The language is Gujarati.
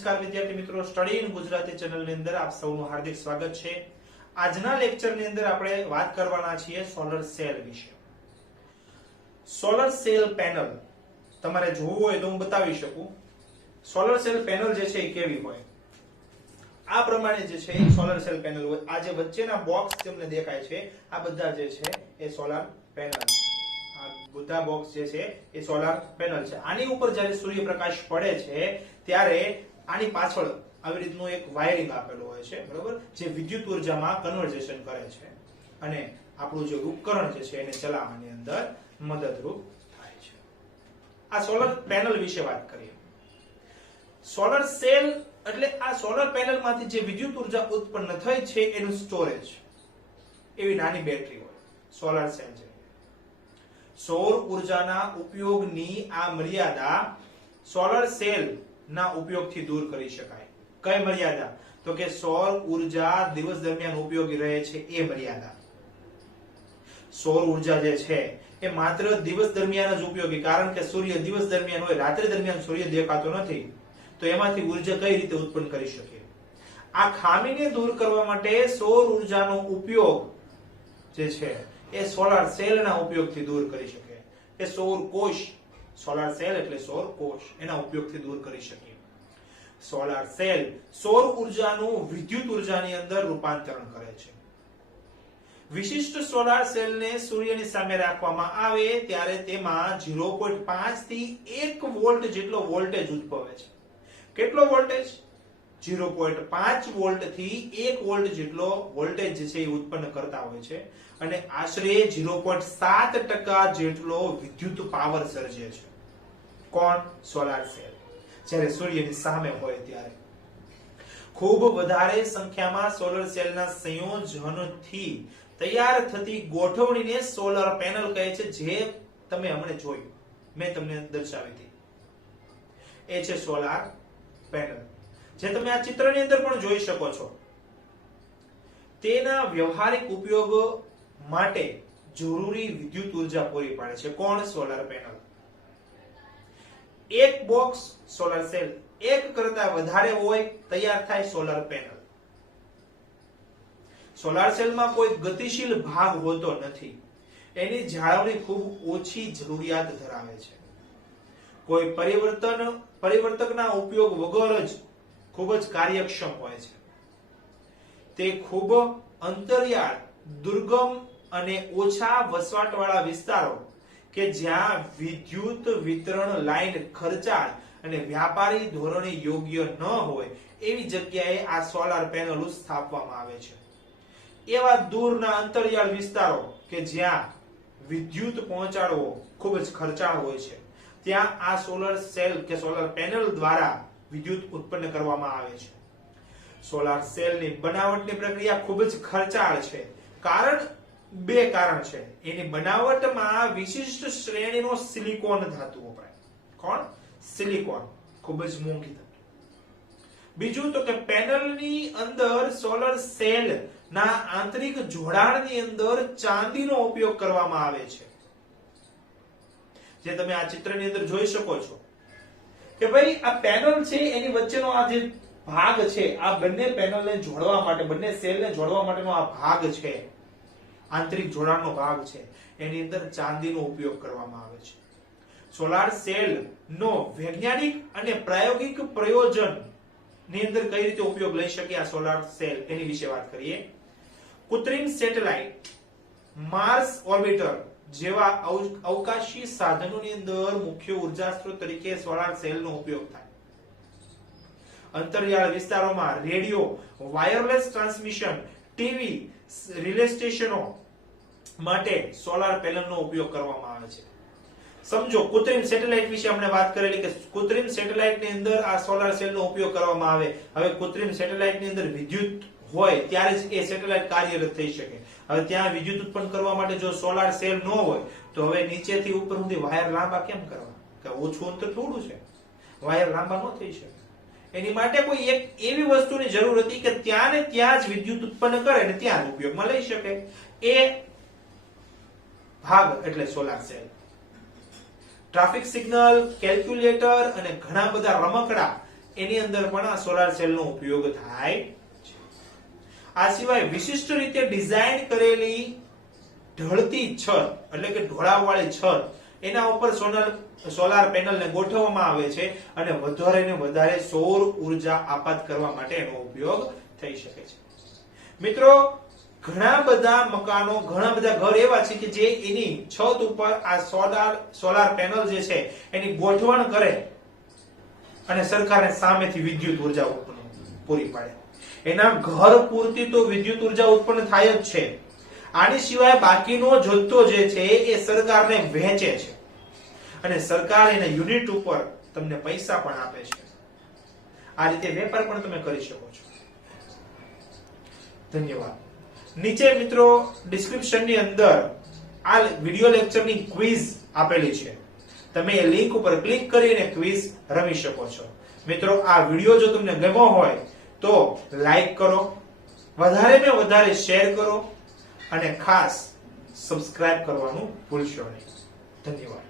નમસ્કાર વિદ્યાર્થી મિત્રો, સ્ટડી ઇન ગુજરાતી ચેનલ ની અંદર આપ સૌનું હાર્દિક સ્વાગત છે। આજના લેક્ચર ની અંદર આપણે વાત કરવાના છીએ સોલર સેલ વિશે। સોલર સેલ પેનલ તમારે જોવું હોય તો હું બતાવી શકું। સોલર સેલ પેનલ જે છે એ કેવી હોય, આ પ્રમાણે જે છે એ સોલર સેલ પેનલ હોય। આ જે વચ્ચેના બોક્સ તમને દેખાય છે આ બધા જે છે એ સોલર પેનલ છે। બધા બોક્સ જે છે એ સોલાર પેનલ છે। આની ઉપર જ્યારે સૂર્યપ્રકાશ પડે છે ત્યારે આની પાછળ આવી રીતનું એક વાયરિંગ આપેલું હોય છે, બરોબર, જે વિદ્યુત ઉર્જામાં કન્વર્ઝેશન કરે છે અને આપણું જે ઉપકરણ જે છે એને ચલાવવાની અંદર મદદરૂપ થાય છે। આ સોલર પેનલ વિશે વાત કરીએ। સોલર સેલ એટલે આ સોલર પેનલમાંથી જે વિદ્યુત ઉર્જા ઉત્પન્ન થઈ છે એનું સ્ટોરેજ, એવી નાની બેટરી હોય સોલર સેલ છે। સૌર ઉર્જાના ઉપયોગની આ મર્યાદા સોલર સેલ ના ઉપયોગથી દૂર કરી શકાય। કઈ મર્યાદા? તો કે સૌર ઉર્જા દિવસ દરમિયાન ઉપયોગી રહે છે એ મર્યાદા। સૌર ઉર્જા જે છે એ માત્ર દિવસ દરમિયાન જ ઉપયોગી, કારણ કે સૂર્ય દિવસ દરમિયાન હોય, રાત્રિ દરમિયાન સૂર્ય દેખાતો નથી, તો એમાંથી ઉર્જા કઈ રીતે ઉત્પન્ન કરી શકીએ? આ ખામીને દૂર કરવા માટે સૌર ઉર્જાનો ઉપયોગ જે છે એ સોલાર સેલ ના ઉપયોગથી દૂર કરી શકે, કે સૌર કોષ, સોલાર સેલ એટલે સૌર કોષ, એના ઉપયોગથી દૂર કરી શકીએ। સોલાર સેલ સૌર ઉર્જાનું વિદ્યુત ઉર્જાની અંદર રૂપાંતરણ કરે છે। વિશિષ્ટ સોલાર સેલને સૂર્યની સામે રાખવામાં આવે ત્યારે તેમાં 0.5 થી 1 વોલ્ટ જેટલો વોલ્ટેજ ઉદ્ભવે છે। કેટલો વોલ્ટેજ? 0.5 વોલ્ટ થી 1 વોલ્ટ જેટલો વોલ્ટેજ જે છે એ ઉત્પન્ન કરતા હોય છે અને આશરે 0.7% જેટલો વિદ્યુત પાવર સર્જે છે। કોણ? સોલાર સેલ, જ્યારે સૂર્યની સામે હોય ત્યારે। ખૂબ વધારે સંખ્યામાં સોલર સેલના સંયોજનથી તૈયાર થતી ગોઠવણીને સોલર પેનલ કહે છે, જે તમે હમણાં જોયું, મેં તમને દર્શાવી હતી, એ છે સોલાર પેનલ, જે તમે આ ચિત્રની અંદર પણ જોઈ શકો છો। તેના વ્યવહારિક ઉપયોગ માટે જરૂરી વિદ્યુત ઉર્જા પૂરી પાડે છે। કોણ? Solar panel. એક બોક્સ સોલર સેલ, એક કરતા વધારે હોય તૈયાર થાય સોલર પેનલ। સોલાર સેલમાં કોઈ ગતિશીલ ભાગ હોતો નથી, એની જાળવણી ખૂબ ઓછી જરૂરિયાત ધરાવે છે। કોઈ પરિવર્તકના ઉપયોગ વગર જ ખૂબ જ કાર્યક્ષમ હોય છે। તે ખૂબ અંતરિયાળ, દુર્ગમ અને ઓછા વસવાટવાળા વિસ્તારો કે જ્યાં વિદ્યુત વિતરણ લાઇન ખર્ચાળ અને વ્યાપારી ધોરણે યોગ્ય ન હોય એવી જગ્યાએ આ સોલાર પેનલો સ્થાપવામાં આવે છે। એવા દૂરના અંતરિયાળ વિસ્તારો કે જ્યાં વિદ્યુત પહોંચાડવો ખૂબ જ ખર્ચાળ હોય છે, ત્યાં આ સોલર સેલ કે સોલર પેનલ દ્વારા વિદ્યુત ઉત્પન્ન કરવામાં આવે છે। સોલાર સેલની બનાવટની પ્રક્રિયા ખૂબ જ ખર્ચાળ છે। બે કારણ છે। એની બનાવટમાં વિશિષ્ટ શ્રેણીનો સિલિકોન ધાતુ વપરાય। કોણ? સિલિકોન, ખૂબ જ મોંઘી ધાતુ। બીજું તો કે પેનલની અંદર સોલર સેલ ના આંતરિક જોડાણની અંદર ચાંદીનો ઉપયોગ કરવામાં આવે છે, જે તમે આ ચિત્રની અંદર જોઈ શકો છો કે ભાઈ આ પેનલ છે એની વચ્ચેનો આ જે ભાગ છે, આ બંને પેનલને જોડવા માટે, બંને સેલને જોડવા માટેનો આ ભાગ છે, આંતરિક જોડાણનો ભાગ છે, એની અંદર ચાંદીનો ઉપયોગ કરવામાં આવે છે। સોલાર સેલ નો વૈજ્ઞાનિક અને પ્રાયોગિક પ્રયોજન ની અંદર કઈ રીતે ઉપયોગ લઈ શકે આ સોલાર સેલ, એની વિશે વાત કરીએ। કૃત્રિમ સેટેલાઇટ, માર્સ ઓર્બિટર જેવા અવકાશી સાધનોની અંદર મુખ્ય ઉર્જા સ્ત્રોત તરીકે સોલાર સેલનો ઉપયોગ થાય। અંતરિયાળ વિસ્તારોમાં radio, wireless transmission, TV, relay સ્ટેશનો માટે સોલાર પેનલનો ઉપયોગ કરવામાં આવે છે। સમજો, કૃત્રિમ સેટેલાઇટ વિશે આપણે વાત કરેલી કે કૃત્રિમ સેટેલાઇટની અંદર આ સોલાર સેલનો ઉપયોગ કરવામાં આવે। હવે કૃત્રિમ સેટેલાઇટની અંદર વિદ્યુત હોય ત્યારે જ એ સેટેલાઇટ કાર્યરત થઈ શકે। હવે ત્યાં વિદ્યુત ઉત્પન્ન કરવા માટે જો સોલાર સેલ ન હોય તો હવે નીચેથી ઉપર સુધી વાયર લાંબા કેમ કરવા? કે ઓછું અંતર થોડું છે, વાયર લાંબા ન થઈ શકે। એની માટે કોઈ એક એવી વસ્તુની જરૂર હતી કે ત્યાં ને ત્યાં જ વિદ્યુત ઉત્પન્ન કરે અને ત્યાં જ ઉપયોગમાં લઈ શકે, એ ભાગ એટલે solar cell. Traffic signal, calculator અને ઘણા બધા રમકડા એની અંદર પણ આ સોલાર સેલનો ઉપયોગ થાય છે. આ સિવાય વિશિષ્ટ રીતે ડિઝાઇન કરેલી ઢળતી છત એટલે કે ઢોળાવવાળી છત એના ઉપર સોલાર પેનલને ગોઠવવામાં આવે છે અને વધારે ને વધારે સૌર ઉર્જા આપાત કરવા માટે એનો ઉપયોગ થઈ શકે છે. મિત્રો, ઘણા બધા મકાનો, ઘણા બધા ઘર એવા છે કે જે એની છત ઉપર આ સોલાર પેનલ જે છે એની ગોઠવણ કરે અને સરકારને સામેથી વિદ્યુત ઉર્જા પૂરી પાડે. એના ઘર પૂરતી તો વિદ્યુત ઉર્જા ઉત્પન્ન થાય જ છે. આની સિવાય બાકીનો જથ્થો જે છે એ સરકારને વહેંચે છે અને સરકાર એના યુનિટ ઉપર તમને પૈસા પણ આપે છે. આ રીતે વેપાર પણ તમે કરી શકો છો. ધન્યવાદ. નીચે મિત્રો ડિસ્ક્રિપ્શનની અંદર આ વિડિયો લેક્ચરની ક્વિઝ આપેલી છે. તમે એ લિંક ઉપર ક્લિક કરીને ક્વિઝ રમી શકો છો. મિત્રો, આ વિડિયો જો તમને ગમ્યો હોય તો લાઈક કરો, વધારેમાં વધારે શેર કરો અને ખાસ સબસ્ક્રાઇબ કરવાનું ભૂલશો નહીં. ધન્યવાદ.